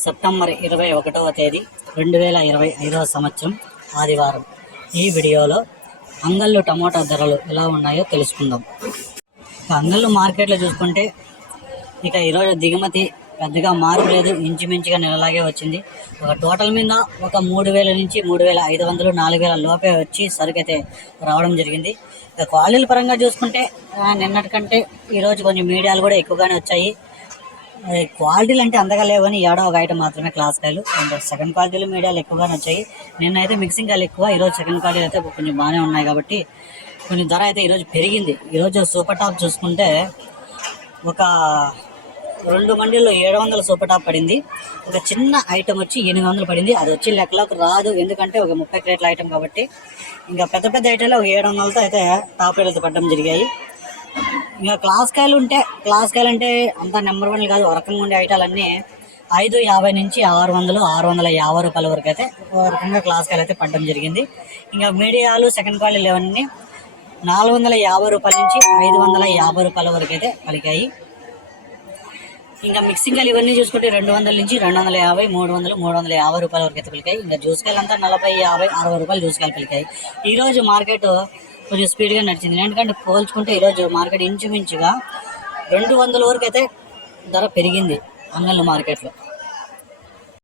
September 21వ తేదీ 2025వ సంవత్సరం ఆదివారం. ఈ వీడియోలో అంగళ్ళు టమోటా ధరలు ఎలా ఉన్నాయో తెలుసుకుందాం. అంగళ్ళు మార్కెట్లో చూసుకుంటే ఇక ఈరోజు దిగుమతి పెద్దగా మార్పు లేదు, ఇంచుమించుగా నెలలాగే వచ్చింది. ఒక టోటల్ మీద ఒక 3,000 నుంచి 3,500 4,000 లోపే వచ్చి సరుకు అయితే రావడం జరిగింది. ఇక క్వాలిటీల పరంగా చూసుకుంటే నిన్నటికంటే ఈరోజు కొంచెం మీడియాలు కూడా ఎక్కువగానే వచ్చాయి. క్వాలిటీలు అంటే అంతగా లేవు కానీ ఏడో ఒక ఐటమ్ మాత్రమే క్లాస్ కాయలు. అండ్ సెకండ్ క్వాలిటీలు మీడియాలు ఎక్కువగానే వచ్చాయి. నిన్నైతే మిక్సింగ్ కాయలు ఎక్కువ, ఈరోజు సెకండ్ క్వాలిటీలు అయితే కొంచెం బాగానే ఉన్నాయి కాబట్టి కొంచెం ధర అయితే ఈరోజు పెరిగింది. ఈరోజు సూపర్ టాప్ చూసుకుంటే ఒక 2 మండీల్లో 700 సూపర్ టాప్ పడింది. ఒక చిన్న ఐటమ్ వచ్చి 800 పడింది. అది వచ్చి లెక్కలోకి రాదు, ఎందుకంటే ఒక 30 క్రేట్ల ఐటమ్ కాబట్టి. ఇంకా పెద్ద పెద్ద ఐటెంలో ఒక 700లతో అయితే టాప్ రేట్లతో పడడం జరిగాయి. ఇంకా క్లాస్ కాయలు అంటే అంత నెంబర్ 1 కాదు, ఒక రకంగా ఉండే ఐటాలన్నీ 550 నుంచి 600 650 రూపాయల వరకు అయితే ఒక రకంగా క్లాస్ కాయలు అయితే పడడం జరిగింది. ఇంకా మీడియాలు సెకండ్ క్వాలిటీలు ఇవన్నీ 450 రూపాయల నుంచి 550 రూపాయల వరకు అయితే పలికాయి. ఇంకా మిక్సింగ్ కాయలు ఇవన్నీ చూసుకుంటే 200 నుంచి 250 300 350 రూపాయల వరకు అయితే పలికాయి. ఇంకా జ్యూస్ కాయలు అంతా 40 50 60 రూపాయలు జ్యూస్ కాయలు పలికాయి. ఈరోజు మార్కెట్ కొంచెం స్పీడ్గా నడిచింది, ఎందుకంటే పోల్చుకుంటే ఈరోజు మార్కెట్ ఇంచుమించుగా 200 వరకు అయితే ధర పెరిగింది అంగళ్ళు మార్కెట్లో.